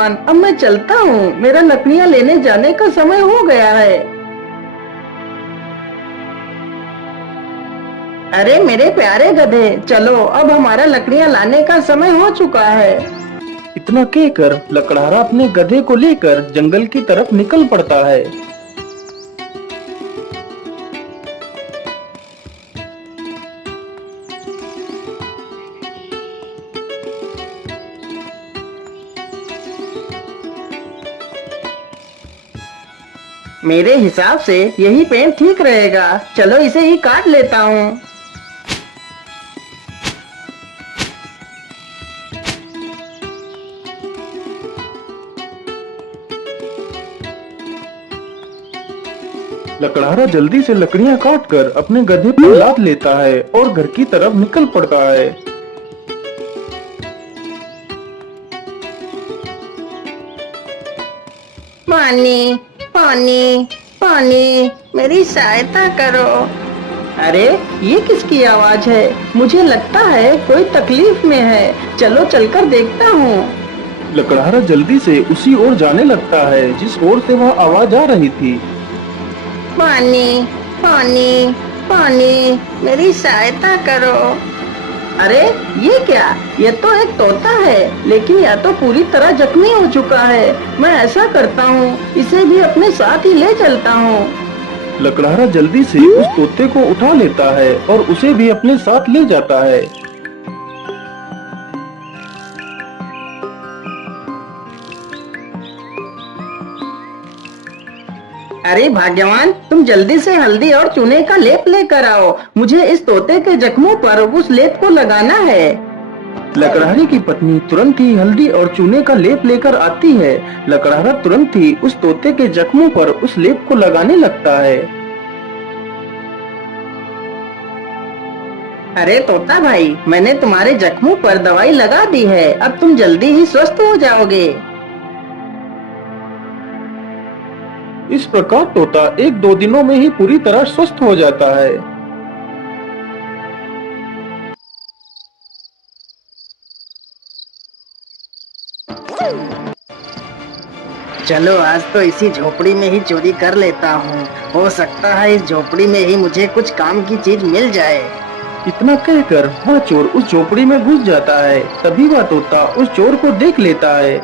भाग्यवान, अब मैं चलता हूँ। मेरा लकड़ियाँ लेने जाने का समय हो गया है। अरे मेरे प्यारे गधे, चलो अब हमारा लकड़ियाँ लाने का समय हो चुका है। इतना कहकर लकड़हारा अपने गधे को लेकर जंगल की तरफ निकल पड़ता है। मेरे हिसाब से यही पेड़ ठीक रहेगा। चलो इसे ही काट लेता हूँ। लकड़हारा जल्दी से लकड़ियां काटकर अपने गधे पर लाद लेता है और घर की तरफ निकल पड़ता है। पानी, पानी, पानी, मेरी सहायता करो। अरे ये किसकी आवाज है? मुझे लगता है कोई तकलीफ में है। चलो चलकर देखता हूँ। लकड़हारा जल्दी से उसी ओर जाने लगता है जिस ओर से वह आवाज आ रही थी। पानी, पानी, पानी, मेरी सहायता करो। अरे ये क्या? ये तो एक तोता है, लेकिन यह तो पूरी तरह जख्मी हो चुका है। मैं ऐसा करता हूँ, इसे भी अपने साथ ही ले चलता हूँ। लकड़हारा जल्दी से उस तोते को उठा लेता है और उसे भी अपने साथ ले जाता है। अरे भाग्यवान, तुम जल्दी से हल्दी और चूने का लेप लेकर आओ। मुझे इस तोते के जख्मों पर उस लेप को लगाना है। लकड़हारे की पत्नी तुरंत ही हल्दी और चूने का लेप लेकर आती है। लकड़हारा तुरंत ही उस तोते के जख्मों पर उस लेप को लगाने लगता है। अरे तोता भाई, मैंने तुम्हारे जख्मों पर दवाई लगा दी है। अब तुम जल्दी ही स्वस्थ हो जाओगे। इस प्रकार तोता 1-2 दिनों में ही पूरी तरह स्वस्थ हो जाता है। चलो आज तो इसी झोपड़ी में ही चोरी कर लेता हूँ। हो सकता है इस झोपड़ी में ही मुझे कुछ काम की चीज मिल जाए। इतना कहकर वह चोर उस झोपड़ी में घुस जाता है। तभी वह तोता उस चोर को देख लेता है।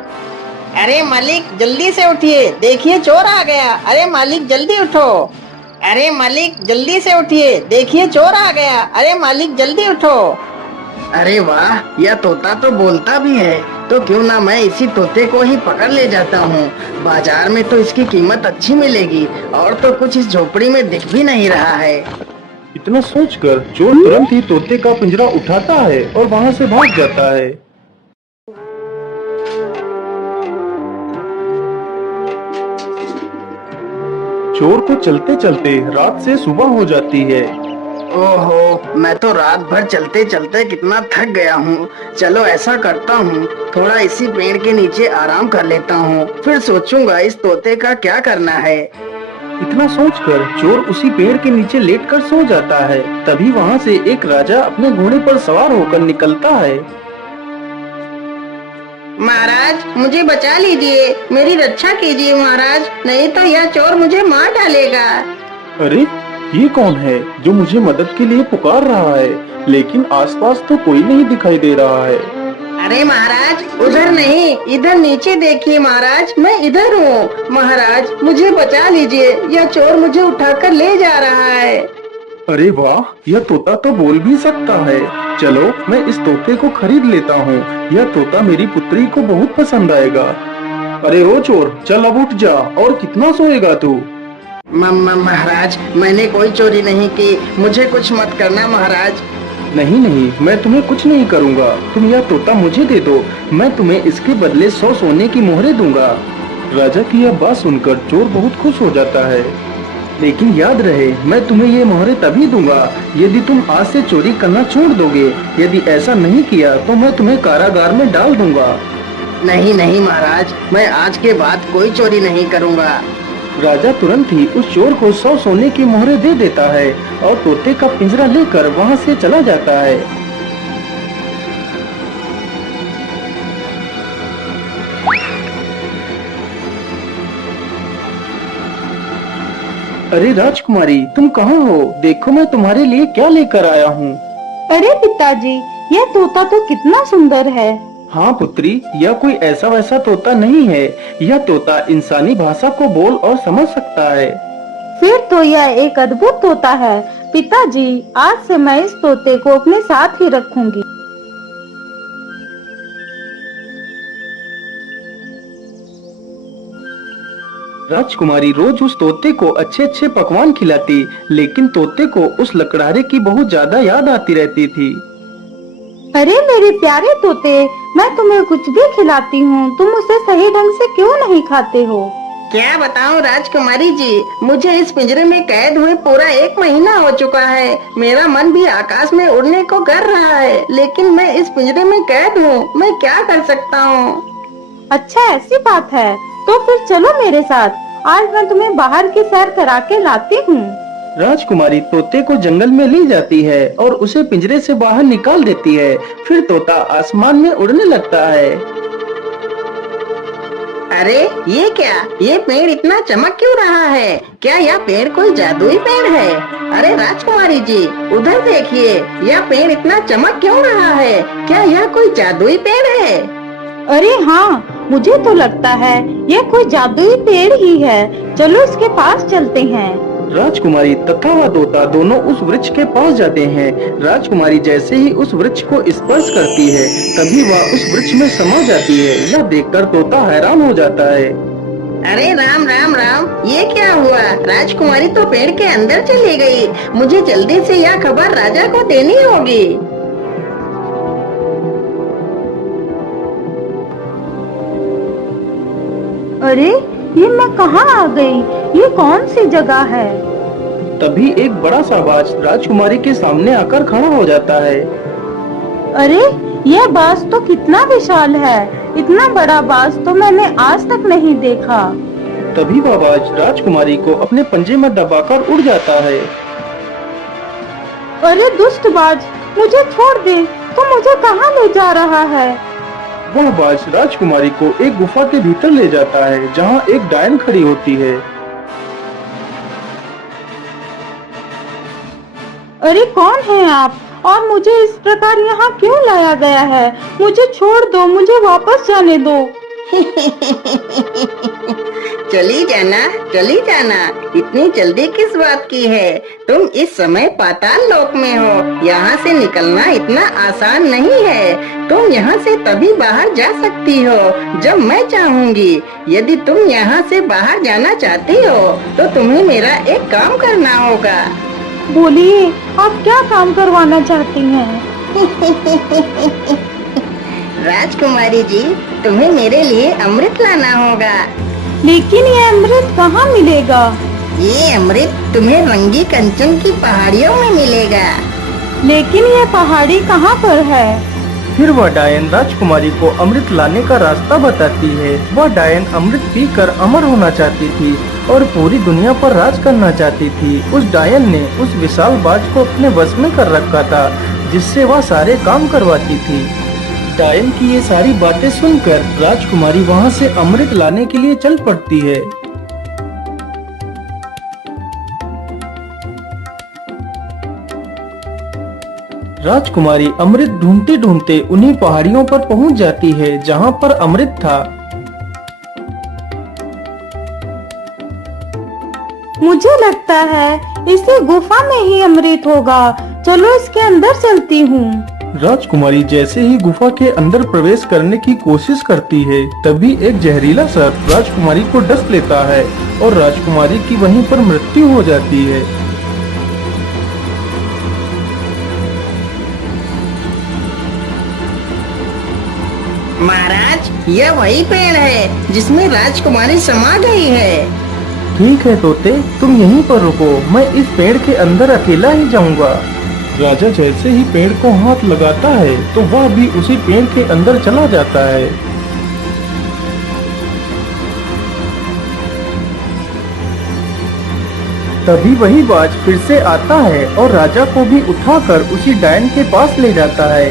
अरे मालिक जल्दी से उठिए, देखिए चोर आ गया। अरे मालिक जल्दी उठो। अरे मालिक जल्दी से उठिए, देखिए चोर आ गया। अरे मालिक जल्दी उठो। अरे वाह, यह तोता तो बोलता भी है। तो क्यों ना मैं इसी तोते को ही पकड़ ले जाता हूँ। बाजार में तो इसकी कीमत अच्छी मिलेगी और तो कुछ इस झोपड़ी में दिख भी नहीं रहा है। इतना सोचकर चोर तुरंत ही तोते का पिंजरा उठाता है और वहां से भाग जाता है। चोर को चलते चलते रात से सुबह हो जाती है। ओहो, मैं तो रात भर चलते चलते कितना थक गया हूँ। चलो ऐसा करता हूँ, थोड़ा इसी पेड़ के नीचे आराम कर लेता हूँ, फिर सोचूंगा इस तोते का क्या करना है। इतना सोचकर चोर उसी पेड़ के नीचे लेटकर सो जाता है। तभी वहां से एक राजा अपने घोड़े पर सवार होकर निकलता है। महाराज मुझे बचा लीजिए, मेरी रक्षा कीजिए महाराज, नहीं तो यह चोर मुझे मार डालेगा। अरे ये कौन है जो मुझे मदद के लिए पुकार रहा है, लेकिन आसपास तो कोई नहीं दिखाई दे रहा है। अरे महाराज उधर नहीं, इधर नीचे देखिए महाराज, मैं इधर हूँ। महाराज मुझे बचा लीजिए, यह चोर मुझे उठाकर ले जा रहा है। अरे वाह, यह तोता तो बोल भी सकता है। चलो मैं इस तोते को खरीद लेता हूँ। यह तोता मेरी पुत्री को बहुत पसंद आएगा। अरे ओ चोर, चल अब उठ जा। और कितना सोएगा तू? महाराज मैंने कोई चोरी नहीं की, मुझे कुछ मत करना महाराज। नहीं नहीं, मैं तुम्हें कुछ नहीं करूँगा। तुम यह तोता मुझे दे दो, मैं तुम्हें इसके बदले 100 सोने की मोहरें दूंगा। राजा की यह बात सुनकर चोर बहुत खुश हो जाता है। लेकिन याद रहे, मैं तुम्हें ये मोहरें तभी दूंगा यदि तुम आज से चोरी करना छोड़ दोगे। यदि ऐसा नहीं किया तो मैं तुम्हें कारागार में डाल दूंगा। नहीं नहीं महाराज, मैं आज के बाद कोई चोरी नहीं करूंगा। राजा तुरंत ही उस चोर को 100 सोने की मोहरें दे देता है और तोते का पिंजरा लेकर वहां से चला जाता है। अरे राजकुमारी, तुम कहाँ हो? देखो मैं तुम्हारे लिए क्या लेकर आया हूँ। अरे पिताजी, यह तोता तो कितना सुंदर है। हाँ पुत्री, यह कोई ऐसा वैसा तोता नहीं है। यह तोता इंसानी भाषा को बोल और समझ सकता है। फिर तो यह एक अद्भुत तोता है। पिताजी, आज से मैं इस तोते को अपने साथ ही रखूंगी। राजकुमारी रोज उस तोते को अच्छे अच्छे पकवान खिलाती, लेकिन तोते को उस लकड़हारे की बहुत ज्यादा याद आती रहती थी। अरे मेरे प्यारे तोते, मैं तुम्हें कुछ भी खिलाती हूँ, तुम उसे सही ढंग से क्यों नहीं खाते हो? क्या बताऊं राजकुमारी जी, मुझे इस पिंजरे में कैद हुए पूरा 1 महीना हो चुका है। मेरा मन भी आकाश में उड़ने को कर रहा है, लेकिन मैं इस पिंजरे में कैद हूँ। मैं क्या कर सकता हूँ? अच्छा, ऐसी बात है तो फिर चलो मेरे साथ। आज मैं तुम्हें बाहर की सैर करा के लाती हूँ। राजकुमारी तोते को जंगल में ले जाती है और उसे पिंजरे से बाहर निकाल देती है। फिर तोता आसमान में उड़ने लगता है। अरे ये क्या, ये पेड़ इतना चमक क्यों रहा है? क्या यह पेड़ कोई जादुई पेड़ है? अरे राजकुमारी जी, उधर देखिए, यह पेड़ इतना चमक क्यों रहा है? क्या यह कोई जादुई पेड़ है? अरे हाँ, मुझे तो लगता है यह कोई जादुई पेड़ ही है। चलो इसके पास चलते हैं। राजकुमारी तथा वह तोता दोनों उस वृक्ष के पास जाते हैं। राजकुमारी जैसे ही उस वृक्ष को स्पर्श करती है, तभी वह उस वृक्ष में समा जाती है। यह देखकर तोता हैरान हो जाता है। अरे राम राम राम, ये क्या हुआ? राजकुमारी तो पेड़ के अंदर चली गई। मुझे जल्दी से यह खबर राजा को देनी होगी। अरे ये मैं कहाँ आ गई? ये कौन सी जगह है? तभी एक बड़ा सा बाज राजकुमारी के सामने आकर खड़ा हो जाता है। अरे यह बाज तो कितना विशाल है। इतना बड़ा बाज तो मैंने आज तक नहीं देखा। तभी वह बाज राजकुमारी को अपने पंजे में दबाकर उड़ जाता है। अरे दुष्ट बाज, मुझे छोड़ दे। तू मुझे कहाँ ले जा रहा है? वह बाज राजकुमारी को एक गुफा के भीतर ले जाता है, जहाँ एक डायन खड़ी होती है। अरे कौन है आप और मुझे इस प्रकार यहाँ क्यों लाया गया है? मुझे छोड़ दो, मुझे वापस जाने दो। चली जाना, चली जाना। इतनी जल्दी किस बात की है? तुम इस समय पाताल लोक में हो। यहाँ से निकलना इतना आसान नहीं है। तुम यहाँ से तभी बाहर जा सकती हो जब मैं चाहूँगी। यदि तुम यहाँ से बाहर जाना चाहती हो तो तुम्हें मेरा एक काम करना होगा। बोलिए, आप क्या काम करवाना चाहती हैं? राजकुमारी जी, तुम्हें मेरे लिए अमृत लाना होगा। लेकिन ये अमृत कहाँ मिलेगा? ये अमृत तुम्हें रंगी कंचन की पहाड़ियों में मिलेगा। लेकिन ये पहाड़ी कहाँ पर है? फिर वह डायन राजकुमारी को अमृत लाने का रास्ता बताती है। वह डायन अमृत पीकर अमर होना चाहती थी और पूरी दुनिया पर राज करना चाहती थी। उस डायन ने उस विशाल बाज को अपने वश में कर रखा था, जिससे वह सारे काम करवाती थी। डायन की ये सारी बातें सुनकर राजकुमारी वहाँ से अमृत लाने के लिए चल पड़ती है। राजकुमारी अमृत ढूंढते ढूंढते उन्हीं पहाड़ियों पर पहुंच जाती है जहां पर अमृत था। मुझे लगता है इसी गुफा में ही अमृत होगा। चलो इसके अंदर चलती हूँ। राजकुमारी जैसे ही गुफा के अंदर प्रवेश करने की कोशिश करती है, तभी एक जहरीला सर्प राजकुमारी को डस लेता है और राजकुमारी की वहीं पर मृत्यु हो जाती है। महाराज, यह वही पेड़ है जिसमें राजकुमारी समा गई है। ठीक है तोते, तुम यहीं पर रुको, मैं इस पेड़ के अंदर अकेला ही जाऊंगा। राजा जैसे ही पेड़ को हाथ लगाता है तो वह भी उसी पेड़ के अंदर चला जाता है। तभी वही बाज फिर से आता है और राजा को भी उठाकर उसी डायन के पास ले जाता है।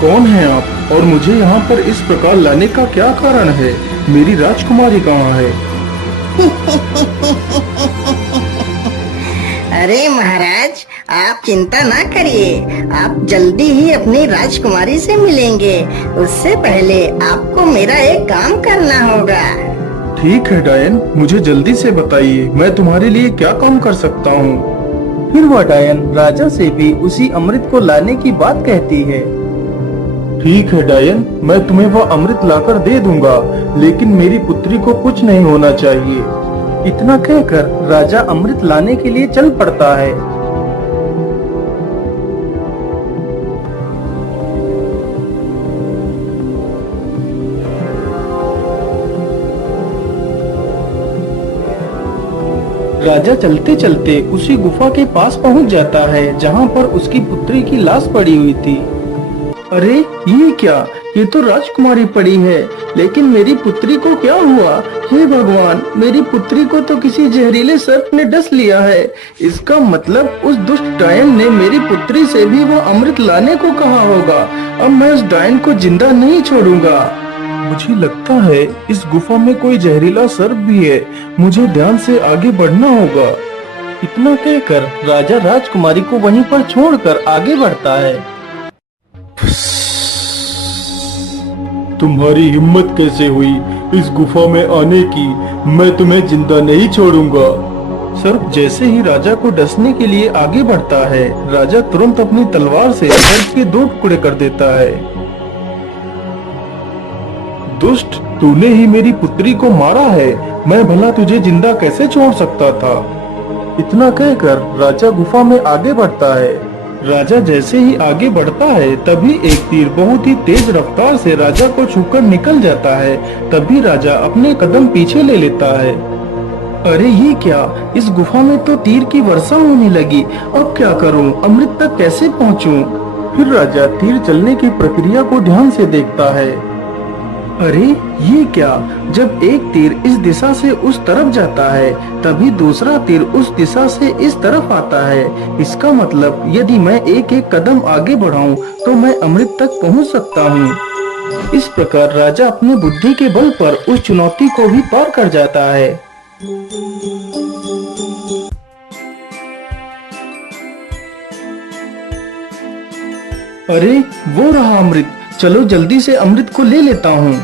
कौन हैं आप और मुझे यहाँ पर इस प्रकार लाने का क्या कारण है? मेरी राजकुमारी कहाँ है? अरे महाराज, आप चिंता ना करिए, आप जल्दी ही अपनी राजकुमारी से मिलेंगे। उससे पहले आपको मेरा एक काम करना होगा। ठीक है डायन, मुझे जल्दी से बताइए, मैं तुम्हारे लिए क्या काम कर सकता हूँ? फिर वह डायन राजा से भी उसी अमृत को लाने की बात कहती है। ठीक है डायन, मैं तुम्हें वह अमृत लाकर दे दूंगा, लेकिन मेरी पुत्री को कुछ नहीं होना चाहिए। इतना कहकर राजा अमृत लाने के लिए चल पड़ता है। राजा चलते चलते उसी गुफा के पास पहुंच जाता है जहां पर उसकी पुत्री की लाश पड़ी हुई थी। अरे ये क्या? ये तो राजकुमारी पड़ी है, लेकिन मेरी पुत्री को क्या हुआ? हे भगवान, मेरी पुत्री को तो किसी जहरीले सर्प ने डस लिया है। इसका मतलब उस दुष्ट डायन ने मेरी पुत्री से भी वो अमृत लाने को कहा होगा। अब मैं उस डायन को जिंदा नहीं छोड़ूंगा। मुझे लगता है इस गुफा में कोई जहरीला सर्प भी है, मुझे ध्यान से आगे बढ़ना होगा। इतना कहकर राजा राजकुमारी को वहीं पर छोड़कर आगे बढ़ता है। तुम्हारी हिम्मत कैसे हुई इस गुफा में आने की? मैं तुम्हें जिंदा नहीं छोड़ूंगा। सर्प जैसे ही राजा को डसने के लिए आगे बढ़ता है, राजा तुरंत अपनी तलवार से सर्प के 2 टुकड़े कर देता है। दुष्ट, तूने ही मेरी पुत्री को मारा है, मैं भला तुझे जिंदा कैसे छोड़ सकता था? इतना कहकर राजा गुफा में आगे बढ़ता है। राजा जैसे ही आगे बढ़ता है, तभी एक तीर बहुत ही तेज रफ्तार से राजा को छूकर निकल जाता है। तभी राजा अपने कदम पीछे ले लेता है। अरे ये क्या? इस गुफा में तो तीर की वर्षा होने लगी। अब क्या करूं? अमृत तक कैसे पहुंचूं? फिर राजा तीर चलने की प्रक्रिया को ध्यान से देखता है। अरे ये क्या? जब एक तीर इस दिशा से उस तरफ जाता है, तभी दूसरा तीर उस दिशा से इस तरफ आता है। इसका मतलब यदि मैं एक एक कदम आगे बढ़ाऊं, तो मैं अमृत तक पहुंच सकता हूं। इस प्रकार राजा अपनी बुद्धि के बल पर उस चुनौती को भी पार कर जाता है। अरे वो रहा अमृत, चलो जल्दी से अमृत को ले लेता हूँ।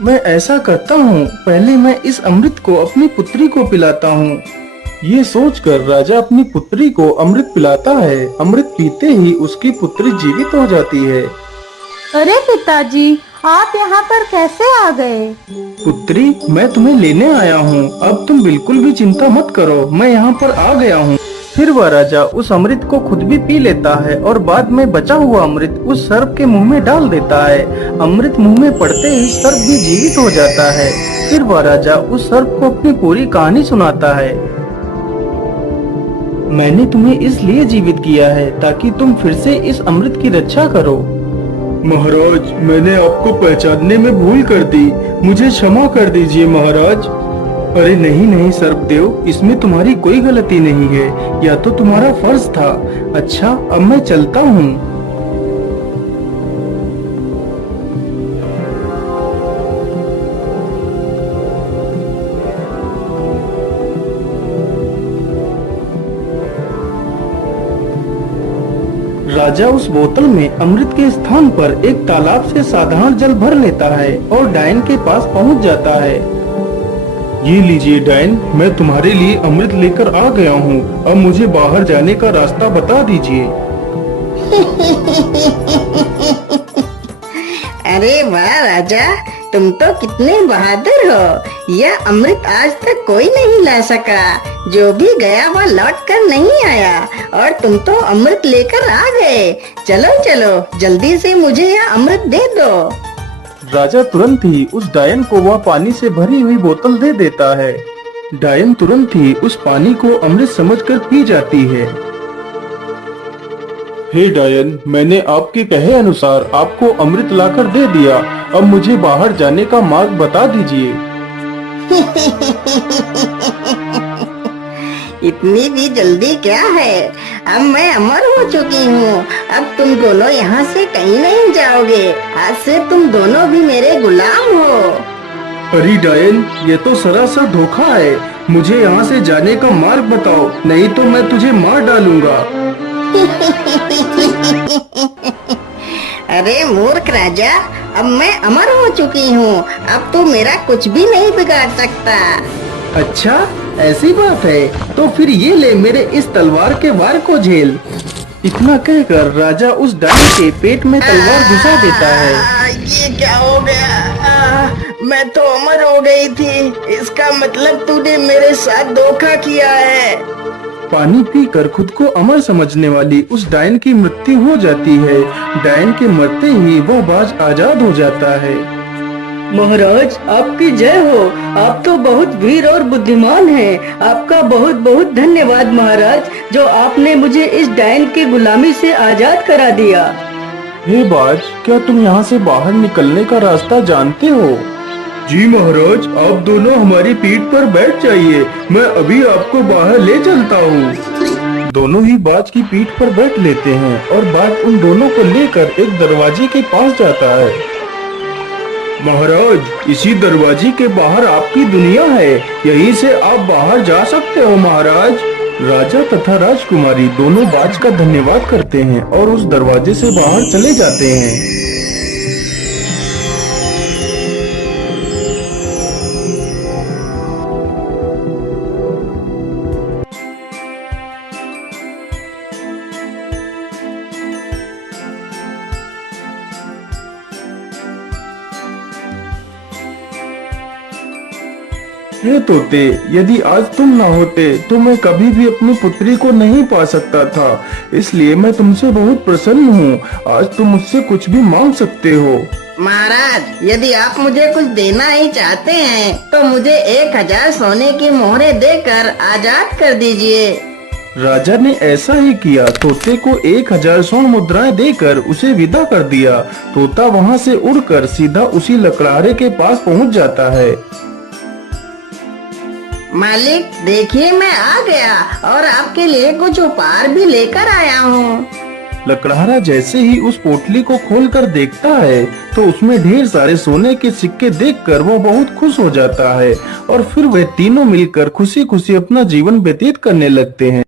मैं ऐसा करता हूँ, पहले मैं इस अमृत को अपनी पुत्री को पिलाता हूँ। ये सोचकर राजा अपनी पुत्री को अमृत पिलाता है। अमृत पीते ही उसकी पुत्री जीवित हो जाती है। अरे पिताजी, आप यहाँ पर कैसे आ गए? पुत्री, मैं तुम्हें लेने आया हूँ, अब तुम बिल्कुल भी चिंता मत करो, मैं यहाँ पर आ गया हूँ। फिर वह राजा उस अमृत को खुद भी पी लेता है और बाद में बचा हुआ अमृत उस सर्प के मुंह में डाल देता है। अमृत मुंह में पड़ते ही सर्प भी जीवित हो जाता है। फिर वह राजा उस सर्प को अपनी पूरी कहानी सुनाता है। मैंने तुम्हें इसलिए जीवित किया है ताकि तुम फिर से इस अमृत की रक्षा करो। महाराज, मैंने आपको पहचानने में भूल कर दी, मुझे क्षमा कर दीजिए महाराज। अरे नहीं नहीं सर्पदेव, इसमें तुम्हारी कोई गलती नहीं है, या तो तुम्हारा फर्ज था। अच्छा, अब मैं चलता हूँ। राजा उस बोतल में अमृत के स्थान पर एक तालाब से साधारण जल भर लेता है और डायन के पास पहुंच जाता है। ये लीजिए डायन, मैं तुम्हारे लिए अमृत लेकर आ गया हूँ। अब मुझे बाहर जाने का रास्ता बता दीजिए। अरे वाह राजा, तुम तो कितने बहादुर हो। यह अमृत आज तक कोई नहीं ला सका। जो भी गया वह लौट कर नहीं आया, और तुम तो अमृत लेकर आ गए। चलो चलो, जल्दी से मुझे यह अमृत दे दो। राजा तुरंत ही उस डायन को वह पानी से भरी हुई बोतल दे देता है। डायन तुरंत ही उस पानी को अमृत समझकर पी जाती है। हे डायन, मैंने आपके कहे अनुसार आपको अमृत लाकर दे दिया। अब मुझे बाहर जाने का मार्ग बता दीजिए। इतनी भी जल्दी क्या है? अब मैं अमर हो चुकी हूँ। अब तुम दोनों यहाँ से कहीं नहीं जाओगे। आज से तुम दोनों भी मेरे गुलाम हो। अरे डायन, ये तो सरासर धोखा है। मुझे यहाँ से जाने का मार्ग बताओ, नहीं तो मैं तुझे मार डालूंगा। अरे मूर्ख राजा, अब मैं अमर हो चुकी हूँ। अब तू मेरा कुछ भी नहीं बिगाड़ सकता। अच्छा, ऐसी बात है तो फिर ये ले मेरे इस तलवार के वार को झेल। इतना कहकर राजा उस डायन के पेट में तलवार घुसा देता है। ये क्या हो गया? मैं तो अमर हो गई थी। इसका मतलब तूने मेरे साथ धोखा किया है। पानी पीकर खुद को अमर समझने वाली उस डायन की मृत्यु हो जाती है। डायन के मरते ही वह बाज आजाद हो जाता है। महाराज, आपकी जय हो। आप तो बहुत वीर और बुद्धिमान हैं। आपका बहुत बहुत धन्यवाद महाराज, जो आपने मुझे इस डायन की गुलामी से आजाद करा दिया। हे बाज, क्या तुम यहाँ से बाहर निकलने का रास्ता जानते हो? जी महाराज, आप दोनों हमारी पीठ पर बैठ जाइए, मैं अभी आपको बाहर ले चलता हूँ। दोनों ही बाज की पीठ पर बैठ लेते हैं और बाज उन दोनों को लेकर एक दरवाजे के पास जाता है। महाराज, इसी दरवाजे के बाहर आपकी दुनिया है, यहीं से आप बाहर जा सकते हो महाराज। राजा तथा राजकुमारी दोनों बाज का धन्यवाद करते हैं और उस दरवाजे से बाहर चले जाते हैं। हे तोते, यदि आज तुम न होते तो मैं कभी भी अपनी पुत्री को नहीं पा सकता था। इसलिए मैं तुमसे बहुत प्रसन्न हूँ। आज तुम मुझसे कुछ भी मांग सकते हो। महाराज, यदि आप मुझे कुछ देना ही चाहते हैं तो मुझे 1000 सोने की मोहरें देकर आजाद कर दीजिए। राजा ने ऐसा ही किया। तोते को 1000 स्वर्ण मुद्राएं देकर उसे विदा कर दिया। तोता वहाँ से उड़कर सीधा उसी लकड़हारे के पास पहुँच जाता है। मालिक, देखिए मैं आ गया और आपके लिए कुछ उपहार भी लेकर आया हूँ। लकड़हारा जैसे ही उस पोटली को खोलकर देखता है तो उसमें ढेर सारे सोने के सिक्के देखकर वो बहुत खुश हो जाता है और फिर वे तीनों मिलकर खुशी खुशी अपना जीवन व्यतीत करने लगते हैं।